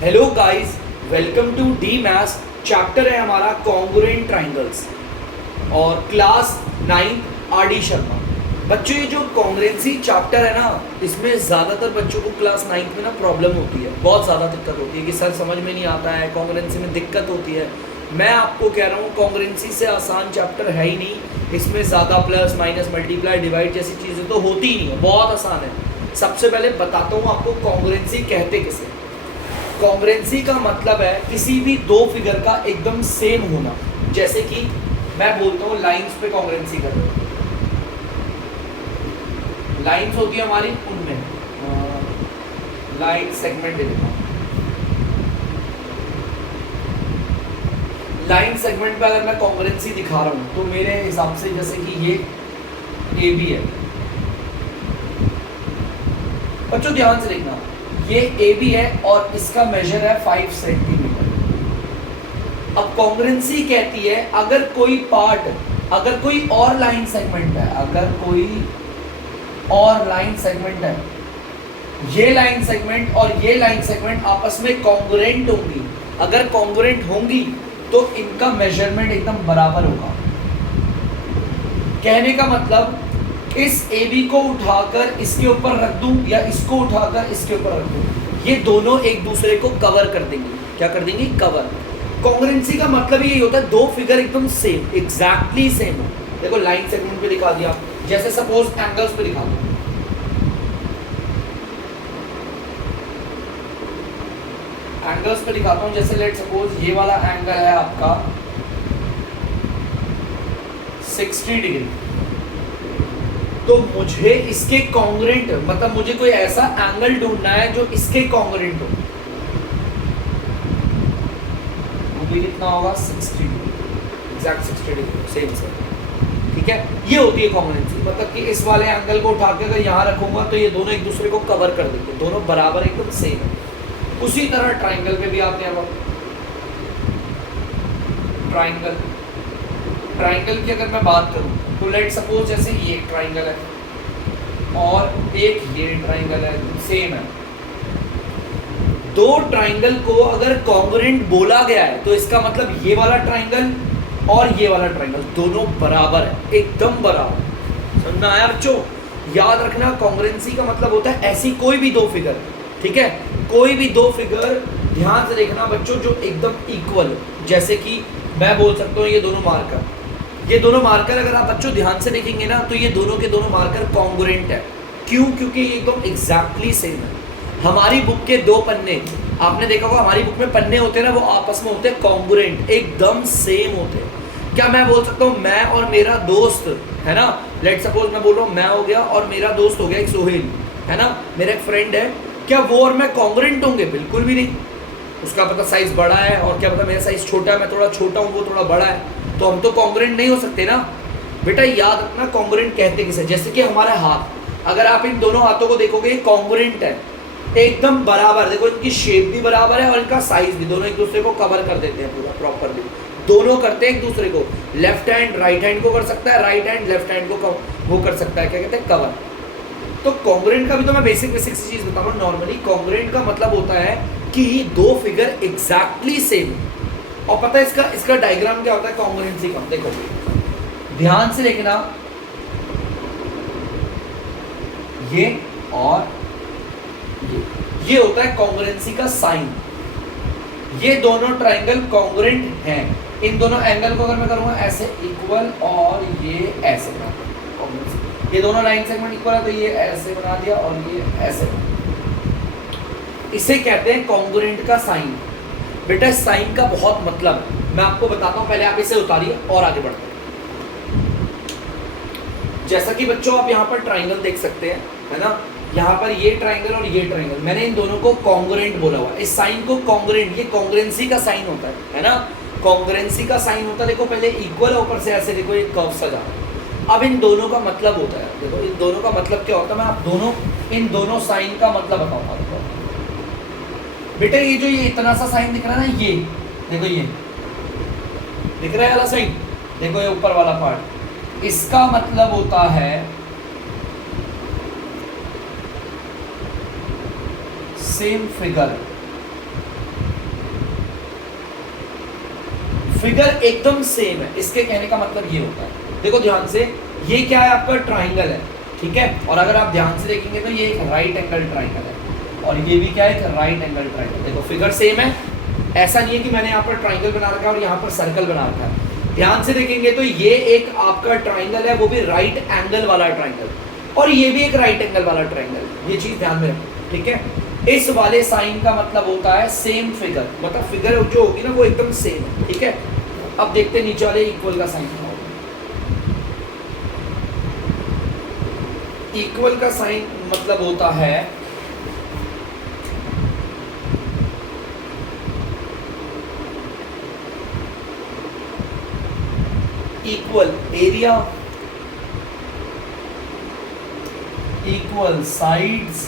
Hello guys, welcome to D maths. Chapter है हमारा congruent triangles और क्लास 9 आर.डी. शर्मा। बच्चों ये जो कॉन्ग्रुएंसी चैप्टर है ना, इसमें ज़्यादातर बच्चों को क्लास 9 में ना प्रॉब्लम होती है, बहुत ज़्यादा दिक्कत होती है कि सर समझ में नहीं आता है, कॉन्ग्रुएंसी में दिक्कत होती है। मैं आपको कह रहा हूँ कॉन्ग्रुएंसी से आसान चैप्टर है ही नहीं। इसमें ज़्यादा प्लस माइनस मल्टीप्लाई डिवाइड जैसी चीज़ें तो होती ही नहीं है, बहुत आसान है। सबसे पहले बताता हूँ आपको कॉन्ग्रुएंसी कहते किसे। कॉन्ग्रुएंसी का मतलब है किसी भी दो फिगर का एकदम सेम होना। जैसे कि मैं बोलता हूँ लाइंस पे कॉन्ग्रुएंसी कर, लाइंस होती है हमारी, उनमें लाइन सेगमेंट दे देता हूँ। लाइन सेगमेंट पे अगर मैं कॉन्ग्रुएंसी दिखा रहा हूँ तो मेरे हिसाब से जैसे कि ये ए बी है। बच्चों ध्यान से देखना, ये ए बी है और इसका मेजर है 5 सेंटीमीटर। अब कॉन्ग्रुएंसी कहती है अगर कोई पार्ट, अगर कोई और लाइन सेगमेंट है, अगर कोई और लाइन सेगमेंट है, ये लाइन सेगमेंट और ये लाइन सेगमेंट आपस में कॉन्ग्रुएंट होंगी। अगर कॉन्ग्रुएंट होंगी तो इनका मेजरमेंट एकदम बराबर होगा। कहने का मतलब इस ए बी को उठाकर इसके ऊपर रख दूं या इसको उठाकर इसके ऊपर रख दूं, ये दोनों एक दूसरे को कवर कर देंगे। क्या कर देंगे? कवर। कॉन्ग्रुएंसी का मतलब यही होता है दो फिगर एकदम सेम, एग्जैक्टली सेम हो। देखो लाइन सेगमेंट पे दिखा दिया, जैसे सपोज एंगल्स पे दिखा दो। एंगल्स पे दिखाता हूं, जैसे लेट सपोज ये वाला एंगल है आपका 60 डिग्री, तो मुझे इसके कॉन्ग्रुएंट, मतलब मुझे कोई ऐसा एंगल ढूंढना है जो इसके कॉन्ग्रुएंट हो। वो कितना होगा? 60 degree, exact 60 degree, same same. ठीक है, ये होती है कॉन्ग्रुएंसी। मतलब कि इस वाले एंगल को उठा के अगर यहाँ रखूंगा तो ये दोनों एक दूसरे को कवर कर देंगे, दोनों बराबर एकदम सेम है। उसी तरह ट्राइंगल पे भी आपने अब ट्राइंगल, ट्राइंगल की अगर मैं बात करूं तो लेट सपोज जैसे ये एक ट्राइंगल है और एक ये ट्राइंगल है, सेम है। दो ट्राइंगल को अगर कॉन्ग्रुएंट बोला गया है तो इसका मतलब ये वाला ट्राइंगल और ये वाला ट्राइंगल दोनों बराबर है, एकदम बराबर। समझना आया बच्चों? याद रखना कॉन्ग्रुएंसी का मतलब होता है ऐसी कोई भी दो फिगर, ठीक है, कोई भी दो फिगर, ध्यान से देखना बच्चों, जो एकदम इक्वल। जैसे कि मैं बोल सकता हूँ ये दोनों मार्कर, ये दोनों मार्कर अगर आप बच्चों ध्यान से देखेंगे ना तो ये दोनों के दोनों मार्कर कॉन्ग्रुएंट है। क्यों? क्योंकि ये एकदम एग्जैक्टली सेम है। हमारी बुक के दो पन्ने, आपने देखा होगा हमारी बुक में पन्ने होते हैं ना, वो आपस में होते हैं कॉन्ग्रुएंट, एकदम सेम होते हैं। क्या मैं बोल सकता हूँ मैं और मेरा दोस्त है ना, लेट सपोज मैं बोल रहा हूँ मैं हो गया और मेरा दोस्त हो गया एक सोहेल, है ना, मेरा एक फ्रेंड है, क्या वो और मैं कॉन्ग्रुएंट होंगे? बिल्कुल भी नहीं। उसका पता साइज बड़ा है और क्या पता मेरा साइज छोटा है, मैं थोड़ा छोटा हूँ वो थोड़ा बड़ा है, तो हम तो कॉन्ग्रुएंट नहीं हो सकते ना। बेटा याद रखना कॉन्ग्रुएंट कहते किसे, जैसे कि हमारा हाथ, अगर आप इन दोनों हाथों को देखोगे कॉन्ग्रुएंट है, एकदम बराबर। देखो इनकी शेप भी बराबर है और इनका साइज भी, दोनों एक दूसरे को कवर कर देते हैं पूरा प्रॉपरली। दोनों करते हैं एक दूसरे को, लेफ्ट हैंड राइट हैंड को कर सकता है, राइट हैंड लेफ्ट हैंड को वो कर सकता है, क्या कहते हैं? कवर। तो कॉन्ग्रुएंट का भी तो मैं बेसिक सी चीज बता रहा हूँ। नॉर्मली कॉन्ग्रुएंट का मतलब होता है कि दो फिगर एग्जैक्टली सेम। और पता है इसका डायग्राम क्या होता है कॉन्ग्रुएंसी का? देखो ध्यान से देखना, ये और ये होता है कॉन्ग्रुएंसी का साइन। ये दोनों ट्राइंगल कॉन्ग्रुएंट हैं। इन दोनों एंगल को अगर मैं करूंगा ऐसे इक्वल और ये ऐसे बना, ये दोनों लाइन सेगमेंट इक्वल है तो ये ऐसे बना दिया और ये ऐसे बना, इसे कहते हैं कॉन्ग्रुएंट का साइन। बेटा साइन का बहुत मतलब है, मैं आपको बताता हूँ, पहले आप इसे उतारिए और आगे बढ़ते हैं। जैसा कि बच्चों आप यहाँ पर ट्राइंगल देख सकते हैं, है ना, यहाँ पर ये ट्राइंगल और ये ट्राइंगल, मैंने इन दोनों को कॉन्ग्रुएंट बोला हुआ। इस साइन को कॉन्ग्रुएंट, ये कॉन्ग्रुएंसी का साइन होता है ना, कॉन्ग्रुएंसी का साइन होता है। देखो पहले इक्वल है, ऊपर से ऐसे देखो एक कर्व सजा। अब इन दोनों का मतलब होता है, देखो इन दोनों का मतलब क्या होता है, मैं आप दोनों, इन दोनों साइन का मतलब बताऊंगा। देखो बेटा ये जो ये इतना सा साइन दिख रहा है ना, ये देखो ये दिख रहा है वाला साइन, देखो ये ऊपर वाला पार्ट, इसका मतलब होता है सेम फिगर फिगर एकदम सेम है, इसके कहने का मतलब ये होता है। देखो ध्यान से, ये क्या है आपका ट्राइंगल है, ठीक है, और अगर आप ध्यान से देखेंगे तो ये एक राइट एंगल ट्राइंगल है और ये भी क्या है, एक राइट एंगल ट्राइंगल। देखो फिगर सेम है, ऐसा नहीं है कि मैंने यहाँ पर ट्राइंगल बना रखा है और यहाँ पर सर्कल बना रखा है। ध्यान से देखेंगे तो ये एक आपका ट्राइंगल है, वो भी राइट एंगल वाला ट्राइंगल, और ये भी एक राइट एंगल वाला ट्राइंगल। ये चीज ध्यान में रखो, ठीक है। इस वाले साइन का मतलब होता है सेम फिगर, मतलब फिगर जो होगी ना वो एकदम सेम है, ठीक है। अब देखते हैं नीचे वाले इक्वल का साइन क्या होगा। इक्वल का साइन मतलब होता है इक्वल एरिया, इक्वल साइड्स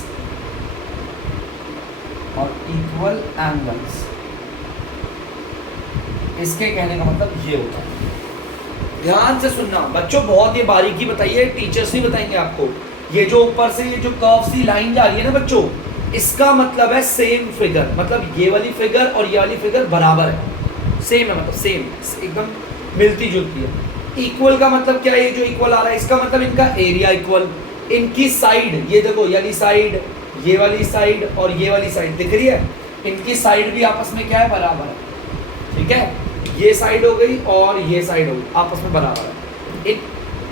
और इक्वल एंगल्स। इसके कहने का मतलब ये होता है। ध्यान से सुनना बच्चों, बहुत ये बारीकी बताइए, टीचर्स नहीं बताएंगे आपको। ये जो ऊपर से ये जो कर्व सी लाइन जा रही है ना बच्चों, इसका मतलब है सेम फिगर, मतलब ये वाली फिगर और ये वाली फिगर बराबर है, सेम है, मतलब सेम एकदम मिलती जुलती है। इक्वल का मतलब क्या है, ये जो इक्वल आ रहा है इसका मतलब इनका एरिया इक्वल, इनकी साइड, ये देखो ये वाली साइड, ये वाली साइड और ये वाली साइड दिख रही है, इनकी साइड भी आपस में क्या है, बराबर है, ठीक है। ये साइड हो गई और ये साइड हो गई, आपस में बराबर है।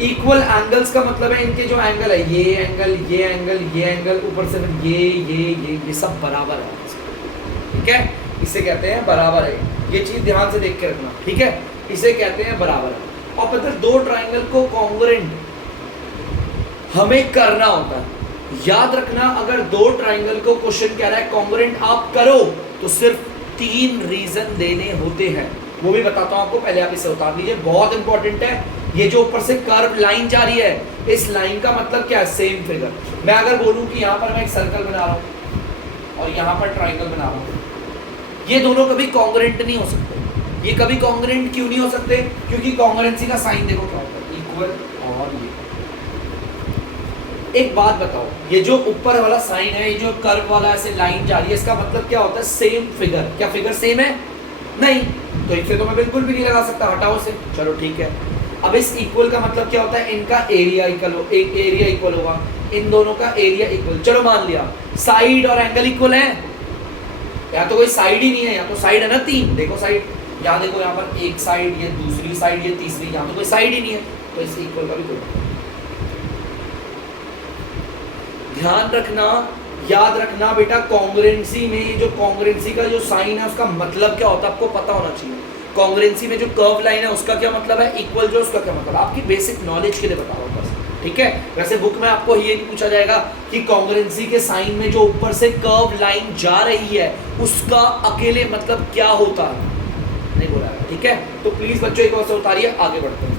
इक्वल एंगल्स का मतलब है इनके जो एंगल है, ये एंगल, ये एंगल, ये एंगल, ऊपर से फिर ये सब बराबर है, ठीक है। इसे कहते हैं बराबर है, ये चीज ध्यान से देख के रखना, ठीक है। इसे कहते हैं बराबर है। और पता है दो ट्राइंगल को कॉन्ग्रुएंट हमें करना होता है, याद रखना। अगर दो ट्राइंगल को क्वेश्चन कह रहा है कॉन्ग्रुएंट आप करो तो सिर्फ 3 रीजन देने होते हैं, वो भी बताता हूं आपको, पहले आप इसे उतार लीजिए, बहुत इंपॉर्टेंट है। ये जो ऊपर से कर्व लाइन जा रही है, इस लाइन का मतलब क्या है, सेम फिगर। मैं अगर बोलूं कि यहाँ पर मैं एक सर्कल बना रहा हूँ और यहाँ पर ट्राइंगल बना रहा हूँ, ये दोनों कभी कॉन्ग्रुएंट नहीं हो सकते। ये कभी कॉन्ग्रुएंट क्यों नहीं हो सकते, क्योंकि कॉन्ग्रुएंसी का साइन देखो क्या होता है, इक्वल और ये। एक बात बताओ, ये जो ऊपर वाला साइन है, ये जो कर्व वाला ऐसे लाइन जा रही है, इसका मतलब क्या होता है, सेम फिगर। क्या फिगर सेम है? नहीं, तो इसे तो मैं बिल्कुल भी नहीं लगा सकता, हटाओ से, चलो ठीक है। अब इस इक्वल का मतलब क्या होता है, इनका एरिया इक्वल हो, एक एरिया इक्वल होगा, इन दोनों का एरिया इक्वल। चलो मान लिया साइड और एंगल इक्वल है, या तो कोई साइड ही नहीं है, या तो साइड है ना 3, देखो साइड, यहाँ देखो, यहाँ पर एक साइड, ये दूसरी साइड, ये तीसरी, यहाँ तो कोई साइड ही नहीं है, तो इस इक्वल का भी कोई। ध्यान रखना, याद रखना बेटा, कॉन्ग्रुएंसी में जो कॉन्ग्रुएंसी का जो साइन है उसका मतलब क्या होता है आपको पता होना चाहिए। कॉन्ग्रुएंसी में जो कर्व लाइन है उसका क्या मतलब है, इक्वल जो उसका क्या मतलब, आपकी बेसिक नॉलेज के लिए बता रहा हूँ बस, ठीक है। वैसे बुक में आपको ये नहीं पूछा जाएगा कि कॉन्ग्रुएंसी के साइन में जो ऊपर से कर्व लाइन जा रही है उसका अकेले मतलब क्या होता है, नहीं बोला है, ठीक है। तो प्लीज बच्चों एक और से उतारिए, आगे बढ़ते हैं।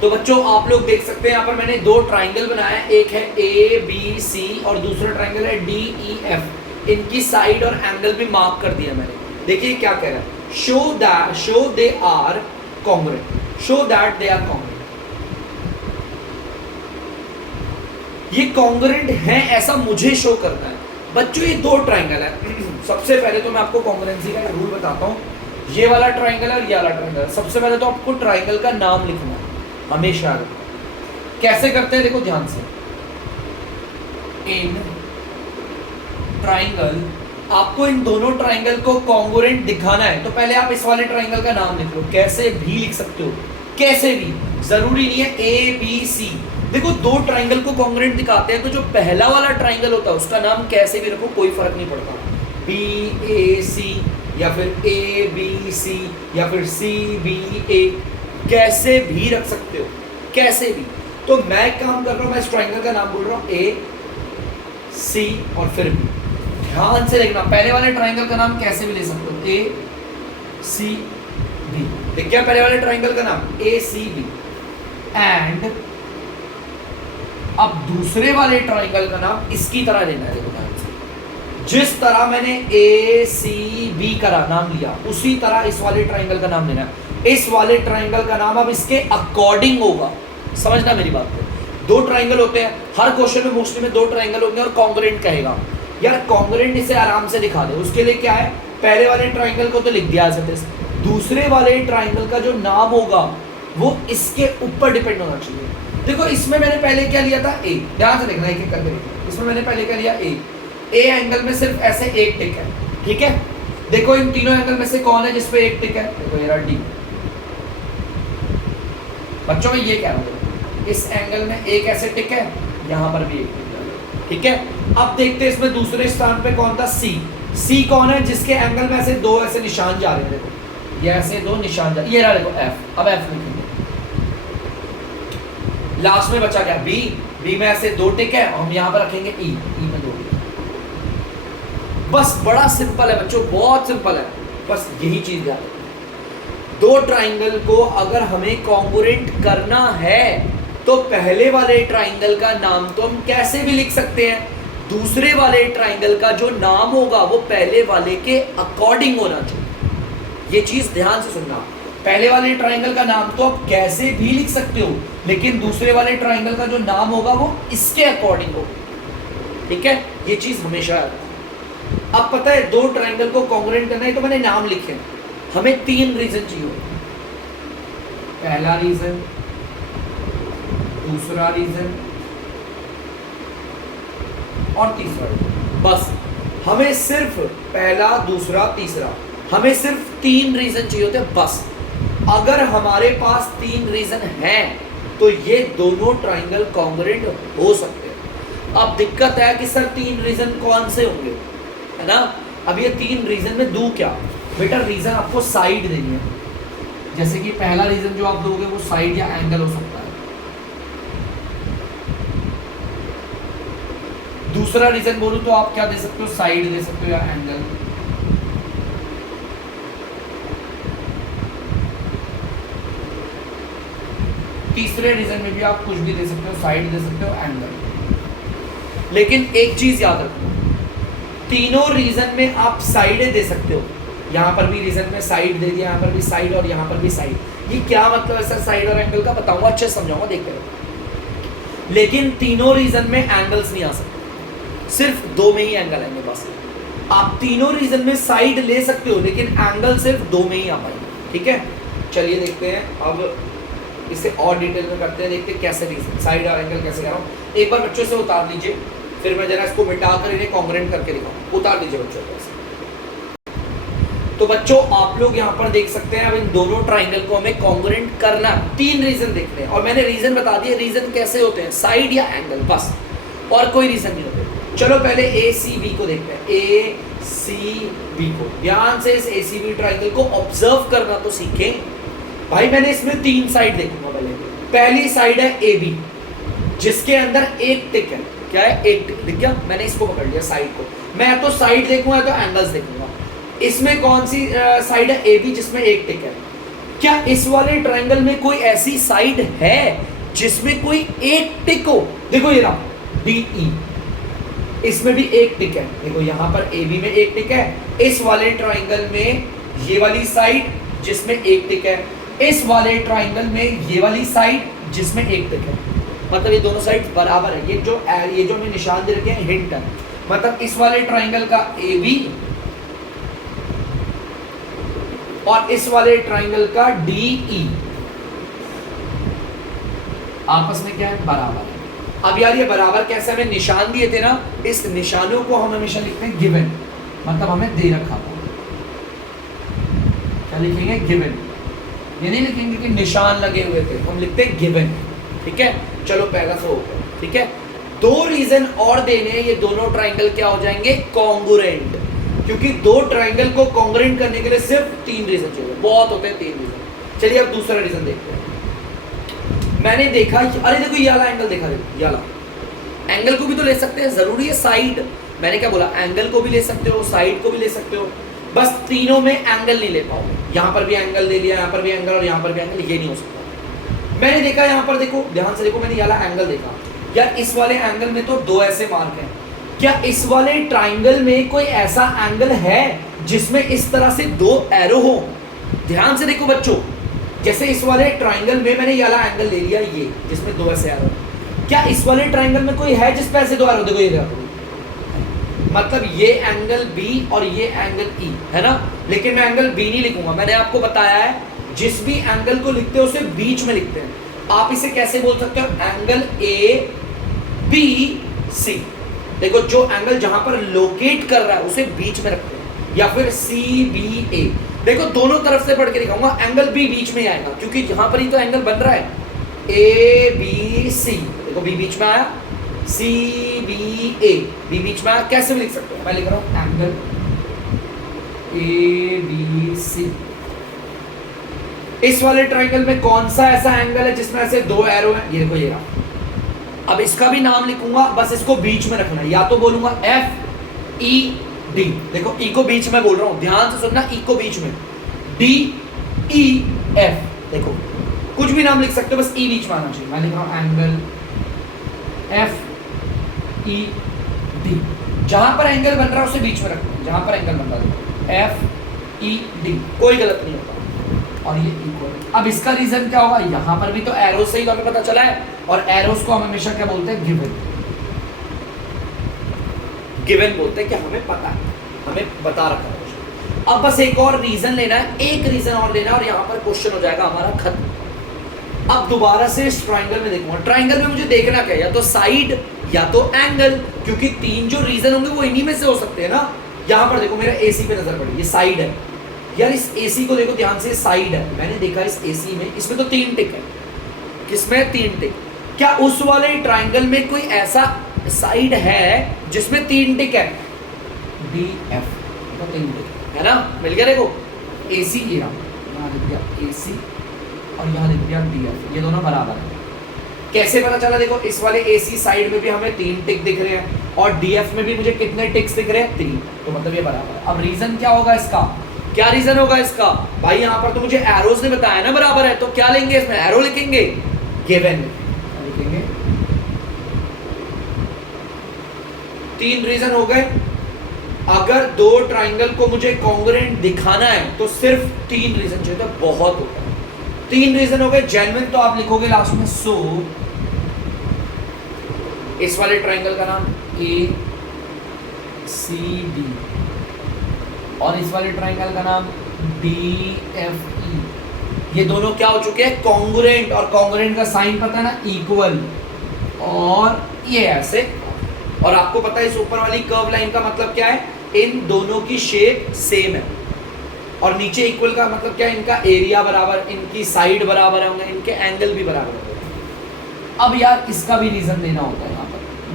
तो बच्चों आप लोग देख सकते हैं यहाँ पर मैंने 2 ट्राइंगल बनाया है, एक है ABC और दूसरा ट्राइंगल है DEF। इनकी साइड और एंगल भी मार्क कर दिया मैंने। देखिए क्या कह रहा है, show they are congruent, show that they are congruent. ये कॉन्ग्रुएंट है ऐसा मुझे शो करना है। बच्चों ये 2 ट्राइंगल है। सबसे पहले तो मैं आपको कॉन्ग्रुएंसी का रूल बताता हूँ, ये वाला ट्राइंगल और ये वाला ट्राइंगल। सबसे पहले तो आपको ट्राइंगल का नाम लिखना है हमेशा। कैसे करते हैं देखो ध्यान से, इन ट्राइंगल, आपको इन दोनों ट्राइंगल को कॉन्ग्रुएंट दिखाना है तो पहले आप इस वाले ट्राइंगल का नाम लिख लो, कैसे भी लिख सकते हो, कैसे भी, जरूरी नहीं है ABC। देखो 2 ट्राइंगल को कॉन्ग्रुएंट दिखाते हैं तो जो पहला वाला ट्राइंगल होता है उसका नाम कैसे भी रखो, कोई फर्क नहीं पड़ता, BAC या फिर ABC या फिर CBA, कैसे भी रख सकते हो, कैसे भी। तो मैं काम कर रहा हूं, मैं इस ट्राइंगल का नाम बोल रहा हूं AC और फिर B। ध्यान से देखना, पहले वाले ट्राइंगल का नाम कैसे भी ले सकते हो, ACB। देख क्या पहले वाले ट्राइंगल का नाम ACB। एंड अब दूसरे वाले ट्राइंगल का नाम इसकी तरह लेना है, देखो ध्यान से, जिस तरह मैंने ACB का नाम लिया उसी तरह इस वाले ट्राइंगल का नाम लेना है। इस वाले ट्राइंगल का नाम अब इसके अकॉर्डिंग होगा, समझना मेरी बात को। 2 ट्राइंगल होते हैं, हर क्वेश्चन में मोस्टली में 2 ट्राइंगल होंगे और कॉन्ग्रुएंट कहेगा। यार कॉन्ग्रुएंट इसे आराम से दिखा दे, उसके लिए क्या है, पहले वाले ट्राइंगल को तो लिख दिया एज इट इज, दूसरे वाले ट्राइंगल का जो नाम होगा वो इसके ऊपर डिपेंड होना चाहिए। देखो इसमें मैंने पहले क्या लिया था, ए, ध्यान से देखना एक एक करके देखना। इसमें मैंने पहले क्या लिया, ए एंगल में सिर्फ ऐसे एक टिक है, ठीक है। देखो इन तीनों एंगल में से कौन है जिस पे एक टिक है, देखो ये रहा डी। बच्चों में ये कह रहा हूँ, इस एंगल में एक ऐसे टिक है, यहाँ पर भी एक टिक है, ठीक है। अब देखते हैं इसमें दूसरे स्थान पे कौन था, सी कौन है जिसके एंगल में ऐसे दो ऐसे निशान जा रहे हैं, देखो ये ऐसे दो निशान जा, ये रहा देखो एफ। अब एफ लिखेंगे। लास्ट में बचा क्या, बी में ऐसे दो टिक है, हम यहाँ पर रखेंगे ई में दो। बस बड़ा सिंपल है बच्चों, बहुत सिंपल है, बस यही चीज याद रखना। दो ट्राइंगल को अगर हमें कॉन्ग्रुएंट करना है तो पहले वाले ट्राइंगल का नाम तो हम कैसे भी लिख सकते हैं, दूसरे वाले ट्राइंगल का जो नाम होगा वो पहले वाले के अकॉर्डिंग होना चाहिए। ये चीज ध्यान से सुनना, पहले वाले ट्राइंगल का नाम तो आप कैसे भी लिख सकते हो, लेकिन दूसरे वाले ट्राइंगल का जो नाम होगा वो इसके अकॉर्डिंग होगा, ठीक है। ये चीज हमेशा याद रखना। अब पता है दो ट्राइंगल को कॉन्ग्रुएंट करना है तो मैंने नाम लिखे, हमें तीन रीजन चाहिए। पहला रीजन, दूसरा रीजन और तीसरा रीजन। बस हमें सिर्फ पहला, दूसरा, तीसरा, हमें सिर्फ तीन रीजन चाहिए होते हैं बस। अगर हमारे पास तीन रीजन हैं तो ये दोनों ट्राइंगल कॉन्ग्रुएंट हो सकते हैं। अब दिक्कत है कि सर तीन रीजन कौन से होंगे, है ना। अब ये तीन रीजन में दूं क्या, बेटा रीजन आपको साइड देनी है। जैसे कि पहला रीजन जो आप दोगे वो साइड या एंगल हो सकता है, दूसरा रीजन बोलूं तो आप क्या दे सकते हो, साइड दे सकते हो या एंगल। तीसरे रीजन में भी आप कुछ भी दे सकते हो, साइड दे सकते हो, एंगल। लेकिन एक चीज याद रखो, तीनों रीजन में आप साइड दे सकते हो। यहाँ पर भी रीजन में साइड दे दिया, यहाँ पर भी साइड और यहाँ पर भी साइड। ये क्या मतलब है सर साइड और एंगल का, बताऊंगा, अच्छे समझाऊंगा, देखते रहो। लेकिन तीनों रीजन में एंगल्स नहीं आ सकते, सिर्फ दो में ही एंगल आएंगे बस। आप तीनों रीजन में साइड ले सकते हो लेकिन एंगल सिर्फ दो में ही आ पाएंगे, ठीक है। चलिए देखते हैं, अब इसे और डिटेल में करते हैं, देखते हैं कैसे रीजन साइड और एंगल कैसे कर रहा हूँ। एक बार बच्चों से उतार लीजिए, फिर मैं जरा इसको मिटाकर इन्हें कॉन्ग्रुएंट करके दिखाऊं। उतार दीजिए बच्चों को। तो बच्चों आप लोग यहाँ पर देख सकते हैं, अब इन दोनों ट्राइंगल को हमें कॉन्ग्रुएंट करना, तीन रीजन देखने हैं और मैंने रीजन बता दिए, रीजन कैसे होते हैं, साइड या एंगल, बस, और कोई रीजन नहीं होते। चलो पहले ए सी बी को देखते हैं, ए सी बी को। ध्यान से इस ए सी बी ट्राइंगल को ऑब्जर्व करना तो सीखें भाई। मैंने इसमें तीन साइड देखूंगा पहले। पहली साइड है ए बी जिसके अंदर एक टिक है, क्या है, एक टिक दिख गया, मैंने इसको पकड़ लिया साइड को। मैं तो साइड देखूंगा तो एंगल्स देखूंगा। इसमें कौन सी साइड है, ए बी, जिसमें एक टिक है। क्या इस वाले ट्रायंगल में कोई ऐसी साइड है जिसमें कोई एक टिक हो, देखो ये रहा डी ई, इसमें भी एक टिक है, देखो यहाँ पर ए बी में एक टिक है। इस वाले ट्रायंगल में ये वाली साइड जिसमें एक टिक है, इस वाले ट्रायंगल में ये वाली साइड जिसमें एक टिक है, मतलब ये दोनों साइड बराबर है। ये जो हमें निशान दे रखे हैं हिंट है, मतलब इस वाले ट्रायंगल का ए बी और इस वाले ट्रायंगल का डी ई आपस में क्या है, बराबर है। अब यार ये बराबर कैसे, हमें निशान दिए थे ना, इस निशानों को हम हमेशा लिखते हैं गिवन, मतलब हमें दे रखा था, क्या लिखेंगे, गिवन। ये नहीं लिखेंगे कि निशान लगे हुए थे, हम लिखते हैं गिवन, ठीक है। चलो पहला सो हो गया, ठीक है। दो रीजन और देने हैं, ये दोनों ट्रायंगल क्या हो जाएंगे, कॉन्ग्रुएंट, क्योंकि दो ट्रायंगल को कॉन्ग्रुएंट करने के लिए सिर्फ तीन रीजन चाहिए, बहुत होते हैं तीन रीजन। चलिए अब दूसरा रीजन देखते हैं। मैंने देखा, अरे देखो ये वाला एंगल देखा, देखो ये वाला एंगल को भी तो ले सकते हैं, जरूरी है साइड, मैंने क्या बोला, एंगल को भी ले सकते हो, साइड को भी ले सकते हो, बस तीनों में एंगल नहीं ले पाओगे। यहाँ पर भी एंगल दे लिया, यहाँ पर भी एंगल और यहाँ पर भी एंगल, ये नहीं हो सकता। मैंने देखा यहाँ पर, देखो ध्यान से देखो, मैंने ये वाला एंगल देखा, यार इस वाले एंगल में तो दो ऐसे मार्क हैं, क्या इस वाले ट्राइंगल में कोई ऐसा एंगल है जिसमें इस तरह से दो एरो हो। ध्यान से देखो बच्चों, जैसे इस वाले ट्राइंगल में मैंने ये वाला एंगल ले लिया, ये जिसमें दो ऐसे एरो, क्या इस वाले ट्राइंगल में कोई है जिस पे ऐसे दो एरो, देखो ये देखो, मतलब ये एंगल बी और ये एंगल ई है ना, लेकिन मैं एंगल बी नहीं लिखूंगा। मैंने आपको बताया है जिस भी एंगल को लिखते हैं उसे बीच में लिखते हैं। आप इसे कैसे बोल सकते हो, एंगल ए बी सी। देखो जो एंगल जहां पर लोकेट कर रहा है उसे बीच में रखते हैं, या फिर सी बी ए। देखो दोनों तरफ से पढ़ के दिखाऊंगा, एंगल बी बीच में आएगा क्योंकि यहां पर ही तो एंगल बन रहा है ए बी सी। देखो बी बीच में आया, सी बी ए, बी बीच में आया। कैसे भी लिख सकते हो, मैं लिख रहा हूं एंगल ए बी सी। इस वाले ट्राइंगल में कौन सा ऐसा एंगल है जिसमें ऐसे दो एरो हैं, ये देखो ये रहा। अब इसका भी नाम लिखूंगा, बस इसको बीच में रखना है, या तो बोलूंगा एफ ई डी। देखो ई को बीच में बोल रहा हूं, ध्यान से सुनना, ई को बीच में, डी ई एफ। देखो कुछ भी नाम लिख सकते हो, बस ई बीच में आना चाहिए। मैं लिख रहा हूं एंगल एफ ई डी। जहां पर एंगल बन रहा है उसे बीच में रखना है, जहां पर एंगल बन रहा है एफ ई डी, कोई गलत नहीं होगा। और ये इक्वल। अब इसका रीजन क्या होगा, यहां पर भी तो एरो से ही तो हमें पता चला है, और एरोस को हम हमेशा क्या बोलते हैं, गिवन। गिवन बोलते हैं कि हमें पता है, हमें बता रखा है। अब बस एक और रीजन लेना है, एक रीजन और लेना है, और यहां पर क्वेश्चन हो जाएगा हमारा खत्म। अब दोबारा से इस ट्राइंगल में देखूंगा, ट्राइंगल में मुझे देखना क्या है, या तो साइड या तो एंगल, क्योंकि तीन जो रीजन होंगे वो इन्हीं में से हो सकते हैं ना। यहां पर देखो मेरा एसी पे नजर पड़ी, ये साइड है यार, इस एसी को देखो ध्यान से, साइड है। मैंने देखा इस एसी में, इसमें तो 3 टिक है, किसमें 3 टिक। क्या उस वाले ट्राइंगल में कोई ऐसा साइड है जिसमें 3 टिक है, डी एफ तो 3 टिक है ना, मिल गया। देखो एसी ये रहा, यहाँ लिख दिया एसी और यहाँ लिख दिया डी एफ, ये दोनों बराबर है। कैसे पता चला, देखो इस वाले एसी साइड में भी हमें 3 टिक दिख रहे हैं, और डीएफ में भी मुझे कितने टिक्स दिख रहे हैं, 3, तो मतलब ये बराबर है। अब रीजन क्या होगा इसका, क्या रीजन होगा इसका, भाई यहां पर तो मुझे एरोस ने बताया ना बराबर है, तो क्या लेंगे इसमें, एरो लिखेंगे, गिवन लिखेंगे। 3 रीजन हो गए। अगर 2 ट्राइंगल को मुझे कॉन्ग्रुएंट दिखाना है तो सिर्फ 3 रीजन चाहिए, तो बहुत होता है। 3 रीजन हो गए जेन्युइन, तो आप लिखोगे लास्ट में सो इस वाले ट्राइंगल का नाम ए सी डी, और इस वाले ट्राइंगल का नाम डी एफ ई। ये दोनों क्या हो चुके हैं, कॉन्ग्रुएंट, और कॉन्ग्रुएंट का साइन पता है ना, इक्वल, और ये ऐसे। और आपको पता है इस ऊपर वाली कर्व लाइन का मतलब क्या है, इन दोनों की शेप सेम है, और नीचे इक्वल का मतलब क्या है, इनका एरिया बराबर, इनकी साइड बराबर होंगे, इनके एंगल भी बराबर होंगे। अब यार इसका भी रीजन देना होता है।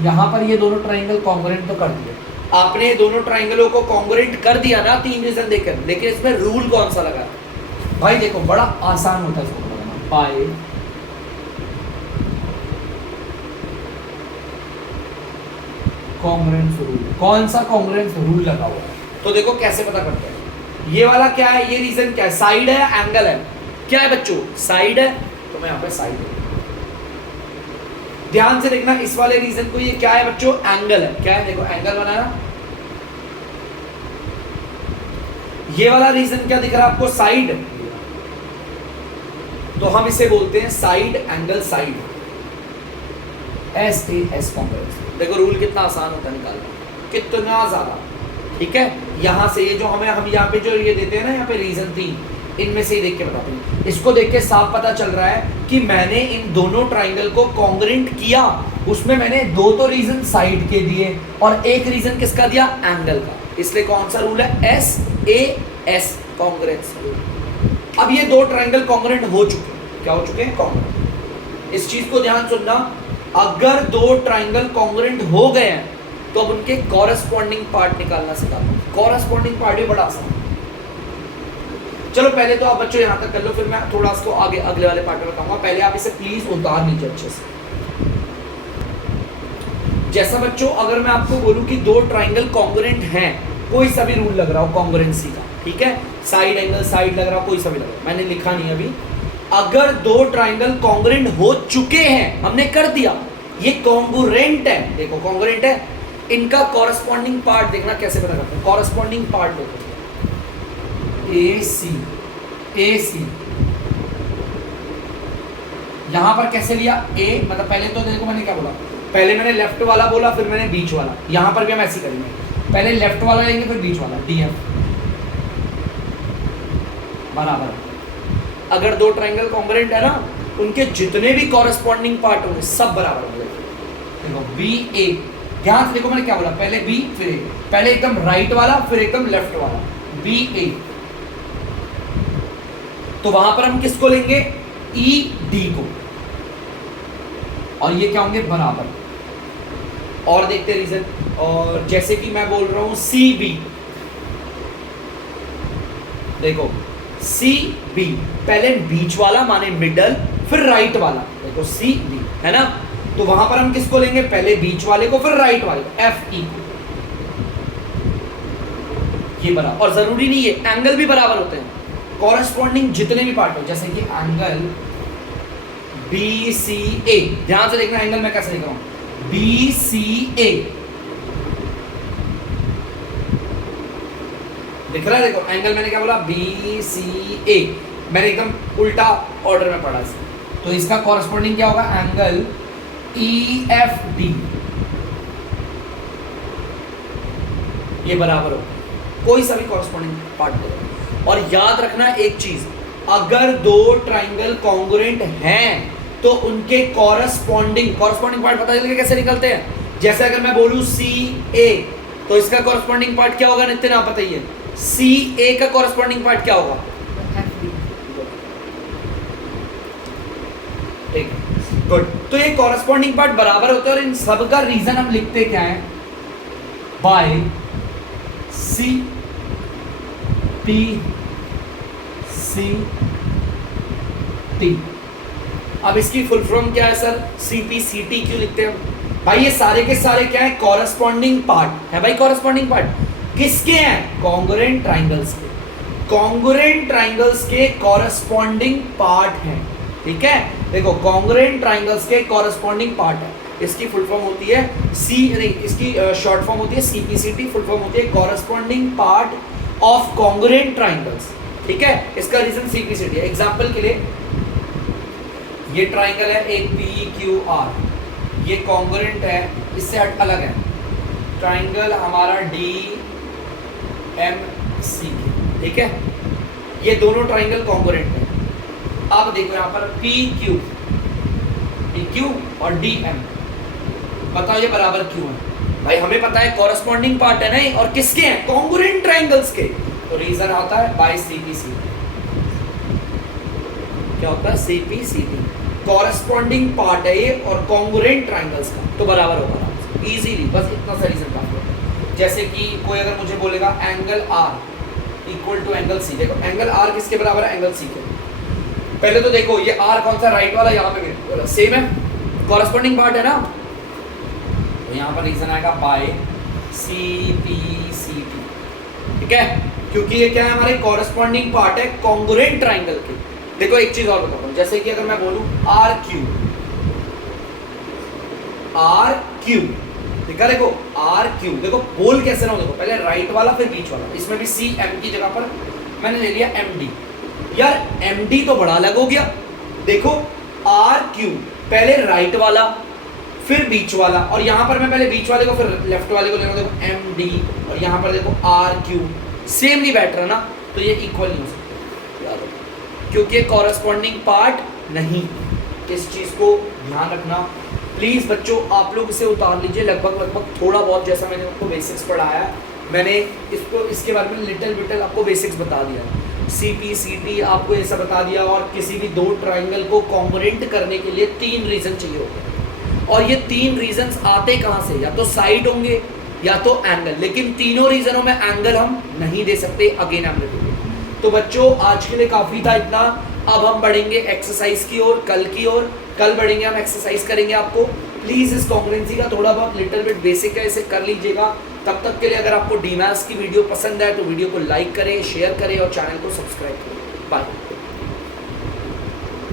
यहाँ पर ये दोनों ट्राइंगल कॉन्ग्रुएंट तो कर दिए आपने, दोनों ट्राइंगलों को कॉन्ग्रुएंट कर दिया ना 3 रीजन देकर, लेकिन इसमें रूल कौन सा लगा भाई, देखो बड़ा आसान होता है इसको लगाना, बाय कॉन्ग्रुएंस रूल। कौन सा कॉन्ग्रुएंस रूल लगा हुआ है, तो देखो कैसे पता करते हैं। ये वाला क्या है, ये रीजन क्या है, साइड है या एंगल है, क्या है बच्चों, साइड है, तो मैं यहाँ पे साइड है। ध्यान से देखना, इस वाले रीजन को ये क्या है बच्चों, एंगल है, क्या है, देखो एंगल बनाया। ये वाला रीजन क्या दिख रहा है आपको, साइड, तो हम इसे बोलते हैं side angle side, S A S congruence. देखो रूल कितना आसान होता है निकालना, कितना ज्यादा, ठीक है। यहां से ये जो हम यहाँ पे जो ये देते हैं ना, यहाँ पे रीजन 3, इनमें से ही देख के बताते हैं। इसको देख के साफ पता चल रहा है कि मैंने इन दोनों ट्राइंगल को कॉन्ग्रुएंट किया, उसमें मैंने 2 तो रीजन साइड के दिए और 1 रीजन किसका दिया, एंगल का। इसलिए कौन सा रूल है, S A S congruence rule. अब ये 2 ट्राइंगल कॉन्ग्रुएंट हो चुके हैं, क्या हो चुके हैं, कॉन्ग्रुएंट। इस चीज को ध्यान सुनना, अगर 2 ट्राइंगल कॉन्ग्रुएंट हो गए हैं तो अब उनके कॉरेस्पॉन्डिंग पार्ट निकालना सिखाता हूं। कॉरेस्पॉन्डिंग पार्ट भी बड़ा आसान। चलो पहले तो आप बच्चों यहाँ तक कर लो, फिर मैं थोड़ा इसको आगे अगले वाले पार्ट में बताऊंगा। पहले आप इसे प्लीज उतार लीजिए अच्छे से। जैसा बच्चों अगर मैं आपको बोलूं कि 2 ट्राइंगल कॉन्ग्रुएंट हैं, कोई सा भी रूल लग रहा हो कॉन्ग्रुएंसी का, ठीक है, साइड एंगल साइड लग रहा हो, कोई सा भी लग रहा हो, मैंने लिखा नहीं अभी। अगर 2 ट्राइंगल कॉन्ग्रुएंट हो चुके हैं, हमने कर दिया, ये कॉन्ग्रुएंट है, देखो कॉन्ग्रुएंट है, इनका कॉरेस्पॉन्डिंग पार्ट देखना कैसे पता करते हैं। कॉरेस्पॉन्डिंग पार्ट देखो, ए सी यहां पर कैसे लिया, ए मतलब पहले तो देखो मैंने क्या बोला, पहले मैंने लेफ्ट वाला बोला, फिर मैंने बीच वाला, यहां पर भी हम ऐसे करेंगे। पहले लेफ्ट वाला लेंगे फिर बीच वाला, DF बराबर। अगर दो ट्राइंगल कॉन्ग्रुएंट है ना, उनके जितने भी कॉरेस्पॉन्डिंग पार्ट होंगे सब बराबर होंगे। देखो BA, ध्यान से देखो मैंने क्या बोला, पहले B फिर A, पहले एकदम राइट वाला फिर एकदम लेफ्ट वाला, BA। तो वहां पर हम किसको लेंगे, ED को, और ये क्या होंगे, बराबर। और देखते रीजन, और जैसे कि मैं बोल रहा हूं CB, देखो CB पहले बीच वाला माने मिडल, फिर राइट वाला, देखो CB है ना, तो वहां पर हम किसको लेंगे, पहले बीच वाले को फिर राइट वाले को, FE को, ये बराबर। और जरूरी नहीं है एंगल भी बराबर होते हैं, कॉरेस्पॉन्डिंग जितने भी पार्ट हो, जैसे कि एंगल BCA, ध्यान से देखना एंगल मैं कैसे लिख रहा हूं, BCA दिख रहा है, देखो एंगल मैंने क्या बोला, BCA, मैंने एकदम उल्टा ऑर्डर में पढ़ा इसे, तो इसका कॉरेस्पॉन्डिंग क्या होगा, एंगल EFD, ये बराबर होगा, कोई सा भी कॉरेस्पॉन्डिंग पार्ट दे। और याद रखना एक चीज, अगर दो ट्राइंगल कॉन्ग्रुएंट हैं तो उनके कॉरेस्पॉन्डिंग पार्ट पता चलेगा कैसे निकलते हैं। जैसे अगर मैं बोलूं CA, तो इसका कॉरेस्पॉन्डिंग पार्ट क्या होगा, नितिन आप बताइए, CA का कॉरेस्पॉन्डिंग पार्ट क्या होगा, ठीक है, गुड। तो ये कॉरेस्पॉन्डिंग पार्ट बराबर होते हैं, और इन सब का रीजन हम लिखते क्या है, बाय CPCT। अब इसकी फुल फॉर्म क्या है सर, CPCT क्यों लिखते हैं भाई, ये सारे के सारे क्या है, कॉरेस्पॉन्डिंग पार्ट है भाई। कॉरेस्पॉन्डिंग पार्ट किसके हैं, कॉन्ग्रुएंट ट्राइंगल्स के, कॉन्ग्रुएंट ट्राइंगल्स के कॉरेस्पॉन्डिंग पार्ट हैं, ठीक है। देखो कॉन्ग्रुएंट ट्राइंगल्स के कॉरेस्पॉन्डिंग पार्ट है, इसकी फुल फॉर्म होती है इसकी शॉर्ट फॉर्म होती है CPCT, फुल फॉर्म होती है corresponding part of congruent triangles, ठीक है। इसका रीजन CPCT है। एग्जांपल के लिए ये ट्राइंगल है एक PQR, ये कॉन्ग्रुएंट है, इससे अलग है ट्राइंगल हमारा DMC, ठीक है। ये दोनों ट्राइंगल कॉन्ग्रुएंट है। अब देखो यहाँ पर PQ और DM, बताओ ये बराबर क्यों है भाई, हमें पता है कॉरेस्पॉन्डिंग पार्ट है नहीं, और किसके हैं, कॉन्ग्रुएंट ट्राइंगल्स के, तो रीजन आता है बाय CPCT। क्या होता है, CPCT कॉरेस्पॉन्डिंग पार्ट है ये, और कॉन्ग्रुएंट ट्राइंगल्स का, तो बराबर होगा इजीली, बस इतना सा रीजन काफी है। जैसे कि कोई अगर मुझे बोलेगा angle R equal to angle C, देखो एंगल R किसके बराबर है, एंगल C के। पहले तो देखो ये R कौन सा, राइट वाला, यहाँ पे सेम है, कॉरेस्पॉन्डिंग पार्ट है ना, तो यहाँ पर रीजन आएगा बाय CPCT, ठीक है, क्योंकि ये क्या है, हमारे कॉरेस्पॉन्डिंग पार्ट है कॉन्ग्रुएंट ट्राइंगल के। देखो एक चीज और बताता हूँ, जैसे कि अगर मैं बोलूँ RQ, देखा, देखो RQ, देखो बोल कैसे ना हो, देखो पहले राइट वाला फिर बीच वाला, इसमें भी CM की जगह पर मैंने ले लिया MD। यार MD तो बड़ा अलग हो गया, देखो RQ पहले राइट वाला फिर बीच वाला, और यहाँ पर मैं पहले बीच वाले को फिर लेफ्ट वाले को ले रहा हूँ, देखो MD, और यहाँ पर देखो RQ, सेम नहीं बैठ रहा ना, तो ये इक्वल नहीं हो सकता यार, क्योंकि कॉरेस्पॉन्डिंग पार्ट नहीं। इस चीज़ को ध्यान रखना प्लीज़ बच्चों, आप लोग इसे उतार लीजिए, लगभग थोड़ा बहुत जैसा मैंने आपको बेसिक्स पढ़ाया, मैंने इसके बारे में लिटिल आपको बेसिक्स बता दिया, CPCT आपको ऐसा बता दिया, और किसी भी दो ट्राइंगल को कॉन्ग्रुएंट करने के लिए 3 रीजन चाहिए होते हैं, और ये 3 रीजन्स आते कहाँ से, या तो साइड होंगे या तो एंगल, लेकिन तीनों रीजनों में एंगल हम नहीं दे सकते, अगेन हम लिखेंगे। तो बच्चों आज के लिए काफ़ी था इतना, अब हम बढ़ेंगे एक्सरसाइज की ओर, कल बढ़ेंगे हम, एक्सरसाइज करेंगे आपको। प्लीज़ इस कॉन्ग्रुएंसी का थोड़ा बहुत लिटिल बिट बेसिक है, इसे कर लीजिएगा। तब तक के लिए अगर आपको डीमैथ्स की वीडियो पसंद है तो वीडियो को लाइक करें, शेयर करें और चैनल को सब्सक्राइब करें। बाय।